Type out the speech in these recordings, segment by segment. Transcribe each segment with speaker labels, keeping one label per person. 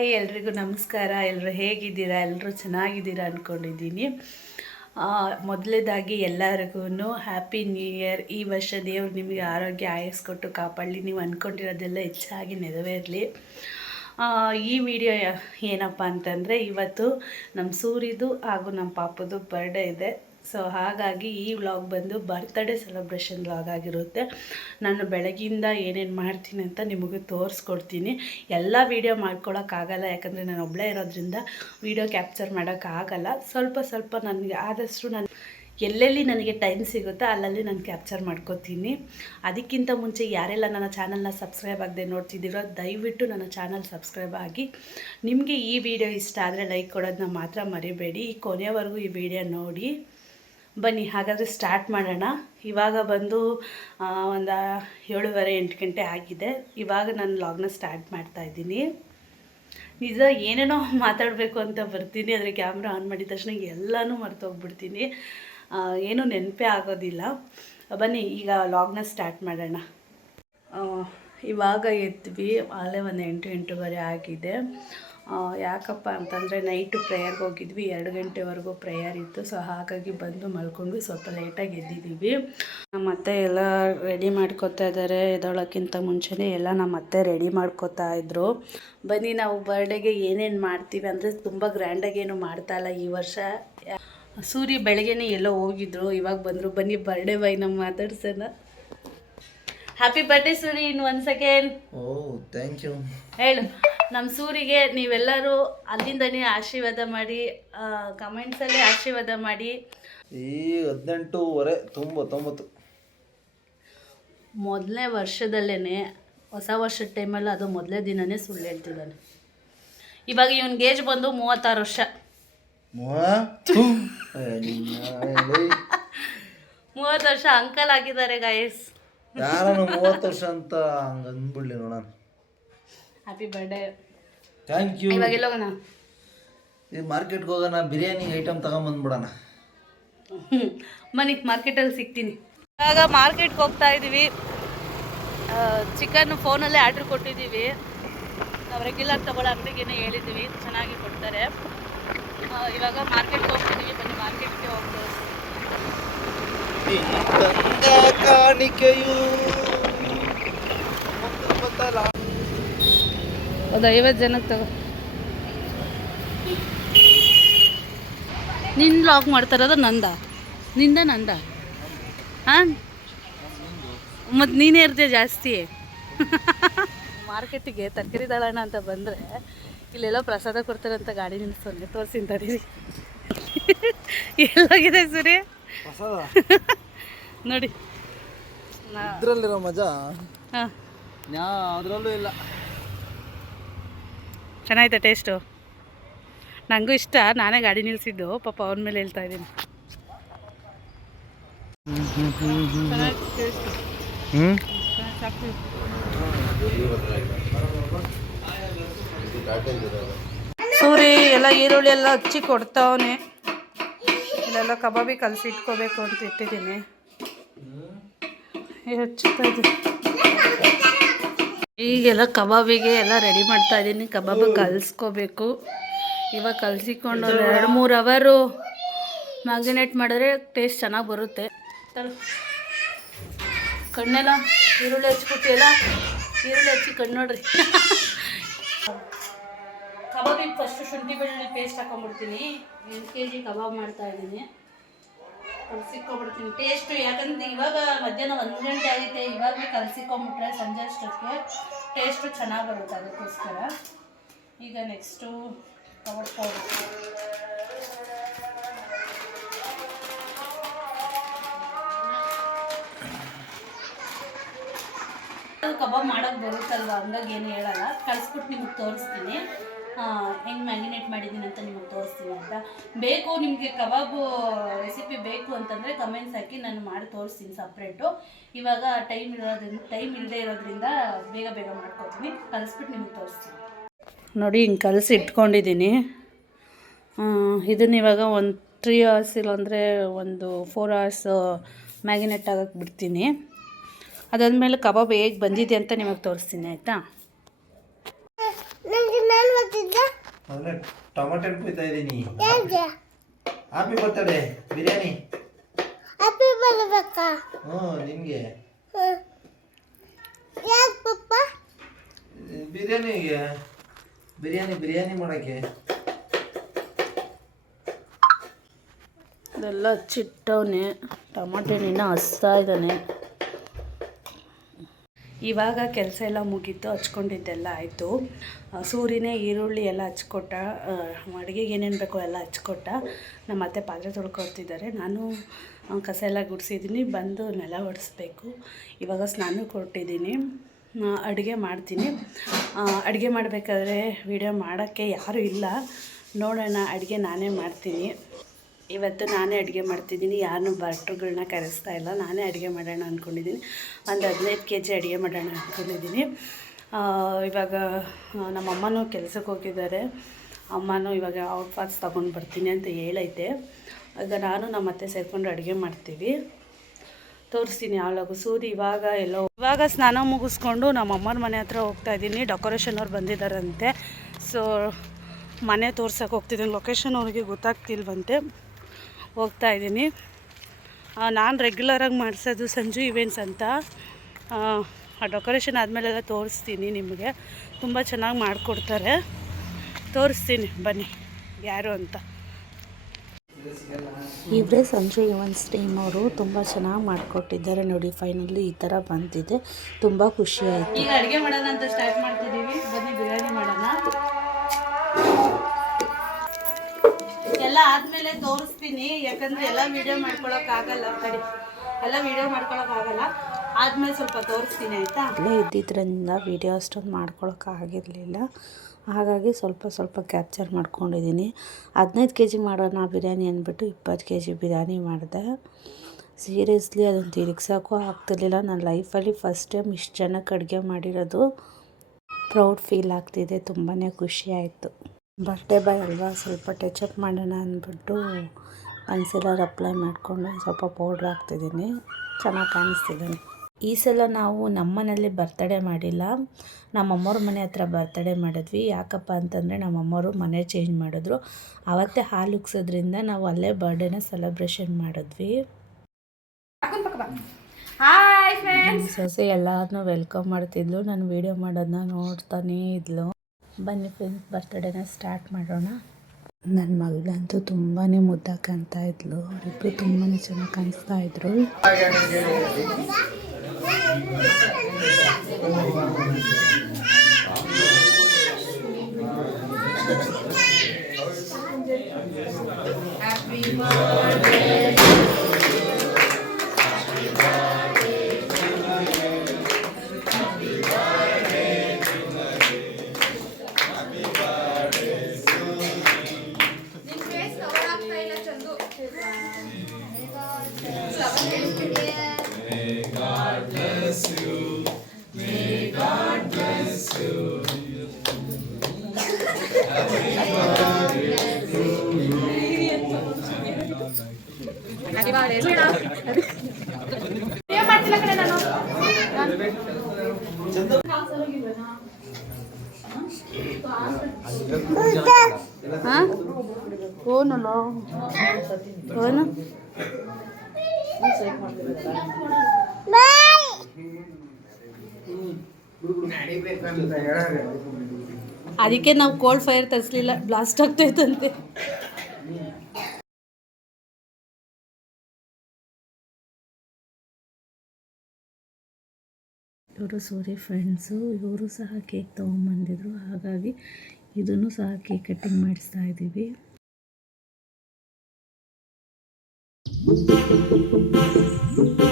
Speaker 1: Hi, ಎಲ್ರಿಗೂ ನಮಸ್ಕಾರ. ಎಲ್ಲರೂ ಹೇಗಿದ್ದೀರಾ? ಎಲ್ಲರೂ ಚೆನ್ನಾಗಿದ್ದೀರಾ ಅಂದ್ಕೊಂಡಿದ್ದೀನಿ ಮೊದಲೇದಾಗಿ ಎಲ್ಲರಿಗೂ ಹ್ಯಾಪಿ ನ್ಯೂ ಇಯರ್ ಈ ವರ್ಷ ದೇವ್ರು ನಿಮಗೆ ಆರೋಗ್ಯ ಆಯಸ್ ಕೊಟ್ಟು ಕಾಪಾಡಲಿ. ನೀವು ಅಂದ್ಕೊಂಡಿರೋದೆಲ್ಲ ಹೆಚ್ಚಾಗಿ ನೆರವೇರಲಿ. ಈ ವಿಡಿಯೋ ಏನಪ್ಪ ಅಂತಂದರೆ, ಇವತ್ತು ನಮ್ಮ ಸೂರಿದು ಹಾಗೂ ನಮ್ಮ ಪಾಪದು ಬರ್ಡೇ ಇದೆ. ಸೊ ಹಾಗಾಗಿ ಈ ವ್ಲಾಗ್ ಬಂದು ಬರ್ತ್ಡೇ ಸೆಲೆಬ್ರೇಷನ್ ವ್ಲಾಗ್ ಆಗಿರುತ್ತೆ. ನಾನು ಬೆಳಗಿಂದ ಏನೇನು ಮಾಡ್ತೀನಿ ಅಂತ ನಿಮಗೆ ತೋರಿಸ್ಕೊಡ್ತೀನಿ. ಎಲ್ಲ ವೀಡಿಯೋ ಮಾಡ್ಕೊಳೋಕ್ಕಾಗಲ್ಲ, ಯಾಕಂದರೆ ನಾನು ಒಬ್ಬಳೇ ಇರೋದ್ರಿಂದ ವೀಡಿಯೋ ಕ್ಯಾಪ್ಚರ್ ಮಾಡೋಕ್ಕಾಗಲ್ಲ. ಸ್ವಲ್ಪ ಸ್ವಲ್ಪ ನನಗೆ ಆದಷ್ಟು ನಾನು ಎಲ್ಲೆಲ್ಲಿ ನನಗೆ ಟೈಮ್ ಸಿಗುತ್ತೋ ಅಲ್ಲಲ್ಲಿ ನಾನು ಕ್ಯಾಪ್ಚರ್ ಮಾಡ್ಕೋತೀನಿ. ಅದಕ್ಕಿಂತ ಮುಂಚೆ ಯಾರೆಲ್ಲ ನನ್ನ ಚಾನಲ್ನ ಸಬ್ಸ್ಕ್ರೈಬ್ ಆಗದೆ ನೋಡ್ತಿದ್ದೀರೋ, ದಯವಿಟ್ಟು ನನ್ನ ಚಾನಲ್ ಸಬ್ಸ್ಕ್ರೈಬ್ ಆಗಿ. ನಿಮಗೆ ಈ ವಿಡಿಯೋ ಇಷ್ಟ ಆದರೆ ಲೈಕ್ ಕೊಡೋದನ್ನ ಮಾತ್ರ ಮರಿಬೇಡಿ. ಈ ಕೊನೆಯವರೆಗೂ ಈ ವಿಡಿಯೋ ನೋಡಿ. ಬನ್ನಿ, ಹಾಗಾದರೆ ಸ್ಟಾರ್ಟ್ ಮಾಡೋಣ. ಇವಾಗ ಬಂದು ಒಂದು ಏಳುವರೆ ಎಂಟು ಗಂಟೆ ಆಗಿದೆ. ಇವಾಗ ನಾನು ಲಾಗ್ನ ಸ್ಟಾರ್ಟ್ ಮಾಡ್ತಾ ಇದ್ದೀನಿ. ನಿಜ ಏನೇನೋ ಮಾತಾಡಬೇಕು ಅಂತ ಬರ್ತೀನಿ, ಆದರೆ ಕ್ಯಾಮ್ರಾ ಆನ್ ಮಾಡಿದ ತಕ್ಷಣ ಎಲ್ಲನೂ ಮರ್ತೋಗ್ಬಿಡ್ತೀನಿ. ಏನೂ ನೆನಪೇ ಆಗೋದಿಲ್ಲ. ಬನ್ನಿ, ಈಗ ಲಾಗ್ನ ಸ್ಟಾರ್ಟ್ ಮಾಡೋಣ. ಇವಾಗ ಎದ್ವಿ, ಅಲ್ಲೇ ಒಂದು ಎಂಟು, ಎಂಟೂವರೆ ಆಗಿದೆ. ಯಾಕಪ್ಪ ಅಂತಂದರೆ ನೈಟು ಪ್ರೇಯರ್ಗೆ ಹೋಗಿದ್ವಿ ಎರಡು ಗಂಟೆವರೆಗೂ ಪ್ರೇಯರ್ ಇತ್ತು. ಸೊ ಹಾಗಾಗಿ ಬಂದು ಮಲ್ಕೊಂಡ್ವಿ ಸ್ವಲ್ಪ ಲೇಟಾಗಿ ಎದ್ದಿದ್ದೀವಿ. ನಮ್ಮ ಅತ್ತೆ ಎಲ್ಲ ರೆಡಿ ಮಾಡ್ಕೋತಾ ಇದ್ದಾರೆ ಎದ್ದೋಳಕ್ಕಿಂತ ಮುಂಚೆನೇ ಎಲ್ಲ ನಮ್ಮ ಅತ್ತೆ ರೆಡಿ ಮಾಡ್ಕೋತಾ ಇದ್ರು. ಬನ್ನಿ ನಾವು ಬರ್ಡೇಗೆ ಏನೇನು ಮಾಡ್ತೀವಿ ಅಂದರೆ ತುಂಬ ಗ್ರ್ಯಾಂಡಾಗಿ ಏನು ಮಾಡ್ತಾ ಇಲ್ಲ ಈ ವರ್ಷ. ಸೂರ್ಯ ಬೆಳಗ್ಗೆನೇ ಎಲ್ಲೋ ಹೋಗಿದ್ರು ಇವಾಗ ಬಂದರು. ಬನ್ನಿ ಬರ್ಡೇ ಬೈ ನಮ್ಮ ಮಾತಾಡ್ಸೋಣ. Happy birthday Suri in one second
Speaker 2: O thank you
Speaker 1: ಹೇಳು. ನಮ್ಮ ಸೂರಿಗೆ ನೀವೆಲ್ಲರೂ ಅಲ್ಲಿಂದನೇ ಆಶೀರ್ವಾದ ಮಾಡಿ ಕಮೆಂಟ್ಸಲ್ಲಿ ಆಶೀರ್ವಾದ ಮಾಡಿ.
Speaker 2: ಈ ಹದಿನೆಂಟೂವರೆ ತೊಂಬತ್ತೊಂಬತ್ತು.
Speaker 1: ಮೊದಲನೇ ವರ್ಷದಲ್ಲೇ ಹೊಸ ವರ್ಷದ ಟೈಮಲ್ಲಿ ಅದು ಮೊದಲೇ ದಿನನೇ ಸುಳ್ಳು ಹೇಳ್ತಿದ್ದಾನೆ. ಇವಾಗ ಇವನ್ ಗೇಜ್ ಬಂದು ಮೂವತ್ತಾರು ವರ್ಷ.
Speaker 2: ಮೂವತ್ತು
Speaker 1: ವರ್ಷ ಅಂಕಲ್ ಆಗಿದ್ದಾರೆ ಗಾಯಸ್
Speaker 2: ಯಾರನ್ನು ಮೂವತ್ತು ವರ್ಷ ಅಂತ ಹಂಗ ಅಂದ್ಬಿಡ್ಲಿ ನೋಡೋಣ.
Speaker 1: ಹ್ಯಾಪಿ ಬರ್ಡೇ
Speaker 2: ಥ್ಯಾಂಕ್ ಯು
Speaker 1: ಇವಾಗ ಎಲ್ಲೋಗೋಣ.
Speaker 2: ಈ ಮಾರ್ಕೆಟ್ಗೆ ಹೋಗೋಣ ಬಿರಿಯಾನಿ ಐಟಮ್ ತಗೊಂಬಂದ್ಬಿಡೋಣ.
Speaker 1: ಮನೆಗೆ ಮಾರ್ಕೆಟಲ್ಲಿ ಸಿಗ್ತೀನಿ. ಇವಾಗ ಮಾರ್ಕೆಟ್ಗೆ ಹೋಗ್ತಾ ಇದ್ದೀವಿ ಚಿಕನ್ ಫೋನಲ್ಲೇ ಆರ್ಡ್ರ್ ಕೊಟ್ಟಿದ್ದೀವಿ. ನಾವು ರೆಗ್ಯುಲರ್ ತಗೊಳ್ಳೋ ಅಂಗಡಿಗೇನೆ ಹೇಳಿದ್ದೀವಿ. ಚೆನ್ನಾಗಿ ಕೊಡ್ತಾರೆ. ಇವಾಗ ಮಾರ್ಕೆಟ್ಗೆ ಹೋಗ್ತಿದ್ದೀವಿ ಬನ್ನಿ ಮಾರ್ಕೆಟ್ಗೆ ಹೋಗ್ತೀವಿ
Speaker 2: ಕಾಣಿಕೆಯು.
Speaker 1: ಒಂದು ಐವತ್ತು ಜನಕ್ಕೆ ತಗೋ. ನಿನ್ನ ಲಾಕ್ ಮಾಡ್ತಾರದ ನಂದ? ನಿಂದ ನಂದ? ಹಾಂ? ಮತ್ತು ನೀನೇ ಇರ್ತೀಯ ಜಾಸ್ತಿ. ಮಾರ್ಕೆಟಿಗೆ ತರಕಾರಿ ದಳಣ ಅಂತ ಬಂದರೆ ಇಲ್ಲೆಲ್ಲ ಪ್ರಸಾದ ಕೊಡ್ತಾರೆ ಅಂತ ಗಾಡಿ ನಿಲ್ಸೋನೆ ತೋರಿಸಿನ ತಡೀರಿ ಎಲ್ಲೋಗಿದೆ ಸರಿ ನೋಡಿ.
Speaker 2: ಅದರಲ್ಲಿರೋ ಮಜಾ?
Speaker 1: ಹಾಂ.
Speaker 2: ಅದರಲ್ಲೂ ಇಲ್ಲ.
Speaker 1: ಚೆನ್ನಾಯ್ತಾ ಟೇಸ್ಟು. ನನಗೂ ಇಷ್ಟ ನಾನೇ ಗಾಡಿ ನಿಲ್ಲಿಸಿದ್ದು ಪಾಪ ಅವನ ಮೇಲೆ ಹೇಳ್ತಾ ಇದ್ದೀನಿ. ಸೂರಿ ಎಲ್ಲ ಈರುಳ್ಳಿ ಎಲ್ಲ ಹಚ್ಚಿ ಕೊಡ್ತಾವನೆ. ಇಲ್ಲೆಲ್ಲ ಕಬಾಬಿ ಕಲಸಿ ಇಟ್ಕೋಬೇಕು ಅಂತ ಇಟ್ಟಿದ್ದೀನಿ. ಹಚ್ಚುತ್ತಾ ಇದ್ದೀನಿ. ಈಗೆಲ್ಲ ಕಬಾಬಿಗೆ ಎಲ್ಲ ರೆಡಿ ಮಾಡ್ತಾ ಇದ್ದೀನಿ. ಕಬಾಬ್ ಕಲ್ಸ್ಕೋಬೇಕು. ಇವಾಗ ಕಲ್ಸಿಕೊಂಡು ಒಂದು ಎರಡು ಮೂರು ಅವರು ಮ್ಯಾಗಿನೇಟ್ ಮಾಡಿದ್ರೆ ಟೇಸ್ಟ್ ಚೆನ್ನಾಗಿ ಬರುತ್ತೆ. ಕಣ್ಣೆಲ್ಲ ಈರುಳ್ಳಿ ಹಚ್ಕೊಟ್ಟಿಲ್ಲ ಈರುಳ್ಳಿ ಹಚ್ಚಿ ಕಣ್ಣು ನೋಡ್ರಿ. ಕಬಾಬಿಗೆ ಫಸ್ಟ್ ಶುಂಠಿ ಬೆಳ್ಳುಳ್ಳಿ ಪೇಸ್ಟ್ ಹಾಕೊಂಡ್ಬಿಡ್ತೀನಿ. ಎಂಟು ಕೆ ಜಿ ಕಬಾಬ್ ಮಾಡ್ತಾ ಇದ್ದೀನಿ. ಕಲಸಿಕ್ಕೊಂಡ್ಬಿಡ್ತೀನಿ ಟೇಸ್ಟು ಯಾಕಂದ್ರೆ ಇವಾಗ ಮಧ್ಯಾಹ್ನ ಒಂದು ಗಂಟೆ ಆಗೈತೆ ಇವಾಗಲೇ ಕಲಸಿಕೊಂಡ್ಬಿಟ್ರೆ ಸಂಜೆ ಅಷ್ಟೊತ್ತಿಗೆ ಟೇಸ್ಟು ಚೆನ್ನಾಗಿ ಬರುತ್ತೆ ಅದಕ್ಕೋಸ್ಕರ. ಈಗ ನೆಕ್ಸ್ಟು ಕಬಾಬ್ ಪೌಡರ್ ಕಬಾಬ್ ಮಾಡೋಕ್ಕೆ ಬರುತ್ತಲ್ವ? ಹಂಗಾಗಿ ಏನು ಹೇಳಲ್ಲ. ಕಳಿಸ್ಬಿಟ್ಟು ನಿಮಗೆ ತೋರಿಸ್ತೀನಿ. ಹೆಂಗೆ ಮ್ಯಾಗಿನೇಟ್ ಮಾಡಿದ್ದೀನಿ ಅಂತ ನಿಮಗೆ ತೋರಿಸ್ತೀನಿ ಅಂತ ಬೇಕು, ನಿಮಗೆ ಕಬಾಬು ರೆಸಿಪಿ ಬೇಕು ಅಂತಂದರೆ ಕಮೆಂಟ್ಸ್ ಹಾಕಿ ನಾನು ಮಾಡಿ ತೋರಿಸ್ತೀನಿ ಸಪ್ರೇಟು ಇವಾಗ ಟೈಮ್ ಇರೋದ್ರಿಂದ ಟೈಮ್ ಇಲ್ಲದೆ ಇರೋದ್ರಿಂದ ಬೇಗ ಬೇಗ ಮಾಡ್ಕೊತೀನಿ. ಕಲಿಸ್ಬಿಟ್ಟು ನಿಮಗೆ ತೋರಿಸ್ತೀನಿ. ನೋಡಿ, ಹಿಂಗೆ ಕಲಸಿ ಇಟ್ಕೊಂಡಿದ್ದೀನಿ ಇದನ್ನ ಇವಾಗ ಒಂದು ತ್ರೀ ಅವರ್ಸ್ ಇಲ್ಲಾಂದರೆ ಒಂದು ಫೋರ್ ಅವರ್ಸ್ ಮ್ಯಾಗಿನೇಟ್ ಆಗಕ್ಕೆ ಬಿಡ್ತೀನಿ. ಅದಾದಮೇಲೆ ಕಬಾಬ್ ಹೇಗೆ ಬಂದಿದೆ ಅಂತ ನಿಮಗೆ ತೋರಿಸ್ತೀನಿ, ಆಯಿತಾ?
Speaker 3: ನಾನು ಗೊತ್ತಿದ್ದ
Speaker 2: ಮೊದಲೇ ಟೊಮೆಟೊ ಹಣ್ಣು ಕುಯ್ತಾ ಇದ್ದೀನಿ ಹ್ಯಾಪಿ ಬರ್ತಡೆ ಬಿರಿಯಾನಿ.
Speaker 3: ಹ್ಯಾಪಿ ಬರ್ಬೇಕಾ?
Speaker 2: ಹ್ಞೂ ನಿಮಗೆ
Speaker 3: ಯಾಕೆ ಪಪ್ಪ?
Speaker 2: ಬಿರಿಯಾನಿಗೆ ಬಿರಿಯಾನಿ ಬಿರಿಯಾನಿ ಮಾಡೋಕ್ಕೆ.
Speaker 1: ಎಲ್ಲ ಹಚ್ಚಿಟ್ಟವನೆ ಟೊಮಟೆ ಇನ್ನೂ ಹಸ್ತಾ ಇದ್ದಾನೆ. ಇವಾಗ ಕೆಲಸ ಎಲ್ಲ ಮುಗೀತು, ಹಚ್ಕೊಂಡಿದ್ದೆಲ್ಲ ಆಯಿತು. ಸೂರಿನೇ ಈರುಳ್ಳಿ ಎಲ್ಲ ಹಚ್ಕೊಟ್ಟ ಅಡುಗೆಗೆ ಏನೇನು ಬೇಕೋ ಎಲ್ಲ ಹಚ್ಕೊಟ್ಟ. ನಮ್ಮ ಅತ್ತೆ ಪಾತ್ರೆ ತೊಳ್ಕೊಳ್ತಿದ್ದಾರೆ ನಾನು ಕಸ ಎಲ್ಲ ಗುಡಿಸಿದ್ದೀನಿ, ಬಂದು ನೆಲ ಒಡಿಸ್ಬೇಕು. ಇವಾಗ ಸ್ನಾನ ಕೊಟ್ಟಿದ್ದೀನಿ. ಅಡುಗೆ ಮಾಡ್ತೀನಿ. ಅಡುಗೆ ಮಾಡಬೇಕಾದ್ರೆ ವಿಡಿಯೋ ಮಾಡೋಕ್ಕೆ ಯಾರೂ ಇಲ್ಲ. ನೋಡೋಣ, ಅಡುಗೆ ನಾನೇ ಮಾಡ್ತೀನಿ. ಇವತ್ತು ನಾನೇ ಅಡುಗೆ ಮಾಡ್ತಿದ್ದೀನಿ. ಯಾರನ್ನೂ ಭಟ್ರುಗಳನ್ನ ಕರೆಸ್ತಾ ಇಲ್ಲ. ನಾನೇ ಅಡುಗೆ ಮಾಡೋಣ ಅಂದ್ಕೊಂಡಿದ್ದೀನಿ ಒಂದು ಹದಿನೈದು ಕೆ ಜಿ ಅಡುಗೆ ಮಾಡೋಣ ಅಂದ್ಕೊಂಡಿದ್ದೀನಿ ಇವಾಗ ನಮ್ಮ ಅಮ್ಮನೂ ಕೆಲ್ಸಕ್ಕೆ ಹೋಗಿದ್ದಾರೆ. ಅಮ್ಮನೂ ಇವಾಗ ಔಟ್ ಪಾಸ್ ತೊಗೊಂಡು ಬರ್ತೀನಿ ಅಂತ ಹೇಳೈತೆ. ಆಗ ನಾನು ನಮ್ಮ ಅತ್ತೆ ಸೇರಿಕೊಂಡು ಅಡುಗೆ ಮಾಡ್ತೀವಿ. ತೋರಿಸ್ತೀನಿ ಯಾವಾಗ ಸೂರಿ ಇವಾಗ ಎಲ್ಲೋ ಇವಾಗ ಸ್ನಾನ ಮುಗಿಸ್ಕೊಂಡು ನಮ್ಮ ಅಮ್ಮನ ಮನೆ ಹತ್ರ ಹೋಗ್ತಾ ಇದ್ದೀನಿ. ಡೆಕೋರೇಷನ್ ಅವ್ರು ಬಂದಿದ್ದಾರಂತೆ. ಸೊ ಮನೆ ತೋರ್ಸೋಕೆ ಹೋಗ್ತಿದ್ದೀನಿ. ಲೊಕೇಶನ್ ಅವ್ರಿಗೆ ಗೊತ್ತಾಗ್ತಿಲ್ವಂತೆ. ಹೋಗ್ತಾ ಇದ್ದೀನಿ. ನಾನು ರೆಗ್ಯುಲರಾಗಿ ಮಾಡಿಸೋದು ಸಂಜು ಇವೆಂಟ್ಸ್ ಅಂತ. ಆ, ಡೆಕೋರೇಷನ್ ಆದಮೇಲೆಲ್ಲ ತೋರಿಸ್ತೀನಿ ನಿಮಗೆ. ತುಂಬ ಚೆನ್ನಾಗಿ ಮಾಡಿಕೊಡ್ತಾರೆ. ತೋರಿಸ್ತೀನಿ ಬನ್ನಿ ಯಾರು ಅಂತ. ಇವರೇ ಸಂಜು ಇವೆಂಟ್ಸ್ ಟೀಮ್ ಅವರು. ತುಂಬ ಚೆನ್ನಾಗಿ ಮಾಡಿಕೊಟ್ಟಿದ್ದಾರೆ ನೋಡಿ ಫೈನಲಿ ಈ ಥರ ಬಂದಿದೆ. ತುಂಬ ಖುಷಿ ಆಯಿತು. ಈಗ ಅಡುಗೆ ಮಾಡೋಣ ಅಂತ ಸ್ಟಾರ್ಟ್ ಮಾಡ್ತಿದ್ದೀವಿ ಬನ್ನಿ ಬಿರಿಯಾನಿ ಮಾಡೋಣ. ಎಲ್ಲ ಆದಮೇಲೆ ತೋರಿಸ್ತೀನಿ. ಯಾಕಂದರೆ ಎಲ್ಲ ವಿಡಿಯೋ ಮಾಡ್ಕೊಳಕ್ ಆಗಲ್ಲ ಕಡೆ. ಎಲ್ಲ ವಿಡಿಯೋ ಮಾಡ್ಕೊಳಕ್ ಆಗಲ್ಲ ಆದ್ಮೇಲೆ ಸ್ವಲ್ಪ ತೋರಿಸ್ತೀನಿ ಆಯ್ತಾ? ಅಲ್ಲೇ ಇದ್ದಿದ್ದರಿಂದ ವಿಡಿಯೋ ಅಷ್ಟೊಂದು ಮಾಡ್ಕೊಳಕ್ಕಾಗಿರಲಿಲ್ಲ. ಹಾಗಾಗಿ ಸ್ವಲ್ಪ ಸ್ವಲ್ಪ ಕ್ಯಾಪ್ಚರ್ ಮಾಡ್ಕೊಂಡಿದ್ದೀನಿ. ಹದಿನೈದು ಕೆ ಜಿ ಮಾಡೋಣ ಬಿರಿಯಾನಿ ಅಂದ್ಬಿಟ್ಟು ಇಪ್ಪತ್ತು ಕೆ ಜಿ ಬಿರಿಯಾನಿ ಮಾಡಿದೆ. ಸೀರಿಯಸ್ಲಿ ಅದನ್ನು ತಿರುಗ್ಸೋಕ್ಕೂ ಆಗ್ತಿರ್ಲಿಲ್ಲ. ನನ್ನ ಲೈಫಲ್ಲಿ ಫಸ್ಟ್ ಟೈಮ್ ಇಷ್ಟು ಜನಕ್ಕೆ ಅಡುಗೆ ಮಾಡಿರೋದು. ಪ್ರೌಡ್ ಫೀಲ್ ಆಗ್ತಿದೆ. ತುಂಬಾ ಖುಷಿ ಆಯಿತು. ಬರ್ಡೇ ಬಾಯ್ ಅಲ್ವಾ? ಸ್ವಲ್ಪ ಟಚಪ್ ಮಾಡೋಣ ಅಂದ್ಬಿಟ್ಟು ಕನ್ಸಿಲರ್ ಅಪ್ಲೈ ಮಾಡಿಕೊಂಡು ಸ್ವಲ್ಪ ಪೌಡ್ರ್ ಹಾಕ್ತಿದ್ದೀನಿ. ಚೆನ್ನಾಗಿ ಕಾಣಿಸ್ತಿದ್ದೀನಿ ಈ ಸಲ ನಾವು ನಮ್ಮನೇಲಿ ಬರ್ತಡೇ ಮಾಡಿಲ್ಲ. ನಮ್ಮಮ್ಮವ್ರ ಮನೆ ಹತ್ರ ಬರ್ತಡೇ ಮಾಡಿದ್ವಿ. ಯಾಕಪ್ಪ ಅಂತಂದರೆ ನಮ್ಮಮ್ಮವರು ಮನೆ ಚೇಂಜ್ ಮಾಡಿದ್ರು. ಅವತ್ತೇ ಹಾಲು ಉಗ್ಸೋದ್ರಿಂದ ನಾವು ಅಲ್ಲೇ ಬರ್ಡೇನ ಸೆಲೆಬ್ರೇಷನ್ ಮಾಡಿದ್ವಿ. ಸೊಸೆ ಎಲ್ಲರನ್ನೂ ವೆಲ್ಕಮ್ ಮಾಡ್ತಿದ್ಲು. ನಾನು ವೀಡಿಯೋ ಮಾಡೋದನ್ನ ನೋಡ್ತಾನೇ ಇದ್ಲು. ಬನ್ನಿ ಫ್ರೆಂಡ್ಸ್ ಬರ್ತ್ಡೇನ ಸ್ಟಾರ್ಟ್ ಮಾಡೋಣ. ನನ್ನ ಮಗಳಂತೂ ತುಂಬಾ ಮುದ್ದಾಗಿ ಕಾಣ್ತಾ ಇದ್ಲು. ಅವರಿಬ್ಬರು ತುಂಬಾ ಚೆನ್ನಾಗಿ ಕಾಣಿಸ್ತಾ ಇದ್ರು. ಹಾಂ ಅದಕ್ಕೆ ನಾವು ಕೋಲ್ಡ್ ಫೈರ್ ತರಿಸ್ಲಿಲ್ಲ ಬ್ಲಾಸ್ಟ್ ಆಗ್ತೈತಂತೆ ಇವರು ಸೋರಿ ಫ್ರೆಂಡ್ಸು ಇವರು ಸಹ ಕೇಕ್ ತೊಗೊಂಬಂದಿದ್ರು ಹಾಗಾಗಿ ಇದನ್ನು ಸಹ ಕೇಕ್ ಕಟ್ಟಿಂಗ್ ಮಾಡಿಸ್ತಾ ಇದ್ದೀವಿ. Thank you.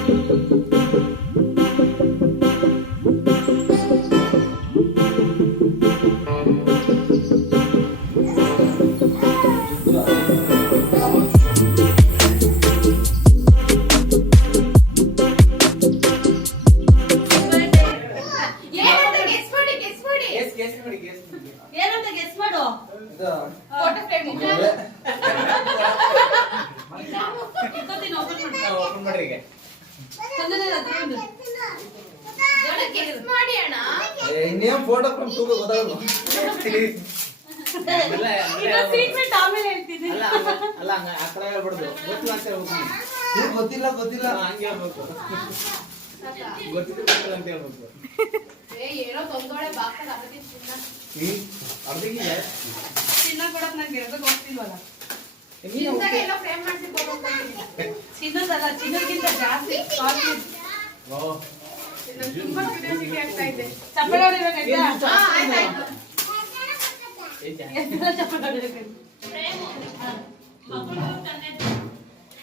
Speaker 1: ಏನಂತ ಗೆಸ್ ಮಾಡು.
Speaker 2: ಇನ್ನೇನ್ ಫೋಟೋ ತೂಕ ಗೊತ್ತಾಗಲ್ಲ
Speaker 1: ಆಮೇಲೆ ಹೇಳ್ತೀನಿ
Speaker 4: ಅಲ್ಲ ಹಂಗ- ಅಲ್ಲ ಹಂಗ ಆ ಕಡೆ ಹೇಳ್ಬಾರ್ದು ಗೊತ್ತಿಲ್ಲ ಅಂತ ಹೇಳ್ಬೇಕು.
Speaker 2: ಗೊತ್ತಿಲ್ಲ ಗೊತ್ತಿಲ್ಲ.
Speaker 4: ಹಂಗೆ ಹೇಳ್ಬೇಕು. ಅಂತ ಹೇಳ್ಬೇಕು ಹ್ಮ್. ಅರ್ಧಕ್ಕಿದೆ.
Speaker 1: ಚಿನ್ನ ಕೊಡಕ್ ನಂಗೆ ಎದಕ್ ಹೋಗ್ತಿಲ್ವಲ್ಲ
Speaker 4: ನೀನು ಹೋಗ್ತೀಯ?
Speaker 1: ಚಿನ್ನದಲ್ಲ ಚಿನ್ನಕ್ಕಿಂತ ಜಾಸ್ತಿ. ಚಪ್ಪಲಿ ಹೊಡಿಬೇಕಾಯ್ತಾ?
Speaker 4: ಏನ್ ಚಾ- ಐತೆ?
Speaker 1: ಎಲ್ಲ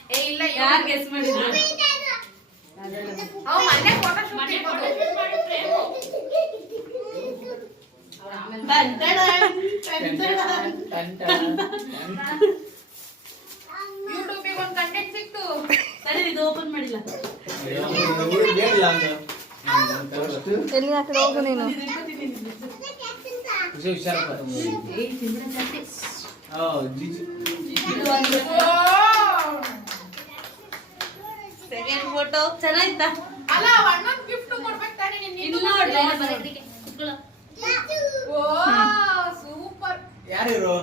Speaker 1: ಏ ಇಲ್ಲ ಯಾರ್ ಗೆಸ್ ಮಾಡಿದ್ರು? ಟನ್. ಟನ್ ಟನ್ ಟನ್. ಸರಿ ಇದು ಓಪನ್ ಮಾಡಿಲ್ಲ.
Speaker 5: ಎಲ್ಲಿ ಹೋಗು ನೀನು.
Speaker 4: ಖುಷಿ ಓ.
Speaker 1: ಇದು ಸೆಕೆಂಡ್ ಫೋಟೋ ಚೆನ್ನಾಯ್ತಾ ಇಲ್ಲ ನೋಡ್ರಿ
Speaker 4: ಯಾರಿವ್ರು?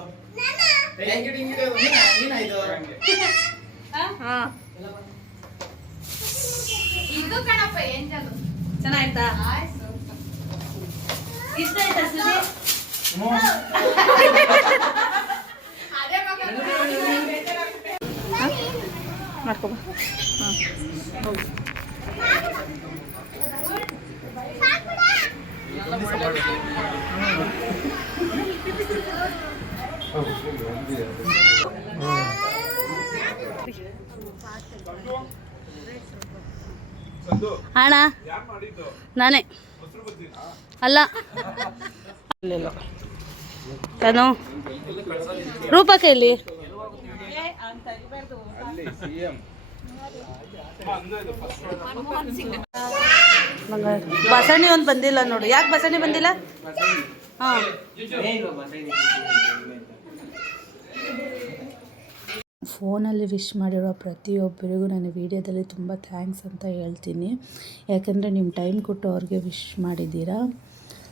Speaker 4: ಏ, ಹಿಂಗಿಡು, ಹಿಂಗಿಡು. ನೀನಾ? ನೀನಾ? ಇದು?
Speaker 5: ಹಾ?
Speaker 1: ಚೆನ್ನಾಯ್ತಾ ಇಷ್ಟ ಆಯ್ತಾ ಸುದಿ
Speaker 5: ಮಾಡ್ಕೊಬ.
Speaker 1: ಅಣ್ಣ ನಾನೇ. ಅಲ್ಲ. ತಾನು. ರೂಪಕ್ಕೆ ಕೈಲಿ ಬಸಣಿ ಒಂದು ಬಂದಿಲ್ಲ ನೋಡು. ಯಾಕೆ ಬಸಣಿ ಬಂದಿಲ್ಲ? ಹಾಂ.
Speaker 4: ಇದೆ.
Speaker 1: ಫೋನಲ್ಲಿ ವಿಶ್ ಮಾಡಿರೋ ಪ್ರತಿಯೊಬ್ಬರಿಗೂ ನಾನು ವಿಡಿಯೋದಲ್ಲಿ ತುಂಬ ಥ್ಯಾಂಕ್ಸ್ ಅಂತ ಹೇಳ್ತೀನಿ. ಯಾಕಂದರೆ ನಿಮ್ಮ ಟೈಮ್ ಕೊಟ್ಟು ಅವ್ರಿಗೆ ವಿಶ್ ಮಾಡಿದ್ದೀರಾ?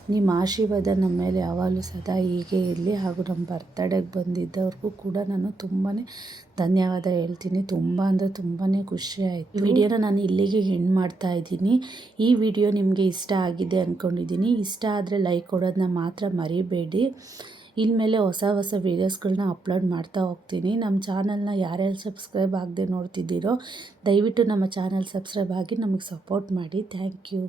Speaker 1: ನಿಮ್ಮ ಆಶೀರ್ವಾದ ನಮ್ಮ ಮೇಲೆ ಯಾವಾಗಲೂ ಸದಾ ಹೀಗೆ ಇರಲಿ ಹಾಗೂ ನಮ್ಮ ಬರ್ತಡೇಗೆ ಬಂದಿದ್ದವ್ರಿಗೂ ಕೂಡ ನಾನು ತುಂಬಾ ಧನ್ಯವಾದ ಹೇಳ್ತೀನಿ. ತುಂಬ ಅಂದರೆ ತುಂಬಾ ಖುಷಿ ಆಯಿತು. ಈ ವಿಡಿಯೋನ ನಾನು ಇಲ್ಲಿಗೆ ಹೆಣ್ಣು ಮಾಡ್ತಾ ಇದ್ದೀನಿ. ಈ ವಿಡಿಯೋ ನಿಮಗೆ ಇಷ್ಟ ಆಗಿದೆ ಅಂದ್ಕೊಂಡಿದ್ದೀನಿ ಇಷ್ಟ ಆದರೆ ಲೈಕ್ ಕೊಡೋದನ್ನ ಮಾತ್ರ ಮರಿಬೇಡಿ. ಇನ್ಮೇಲೆ ಹೊಸ ಹೊಸ ವೀಡಿಯೋಸ್ಗಳನ್ನ ಅಪ್ಲೋಡ್ ಮಾಡ್ತಾ ಹೋಗ್ತೀನಿ. ನಮ್ಮ ಚಾನಲ್ನ ಯಾರ್ಯಾರು ಸಬ್ಸ್ಕ್ರೈಬ್ ಆಗದೆ ನೋಡ್ತಿದ್ದೀರೋ ದಯವಿಟ್ಟು ನಮ್ಮ ಚಾನಲ್ ಸಬ್ಸ್ಕ್ರೈಬ್ ಆಗಿ ನಮಗೆ ಸಪೋರ್ಟ್ ಮಾಡಿ. Thank you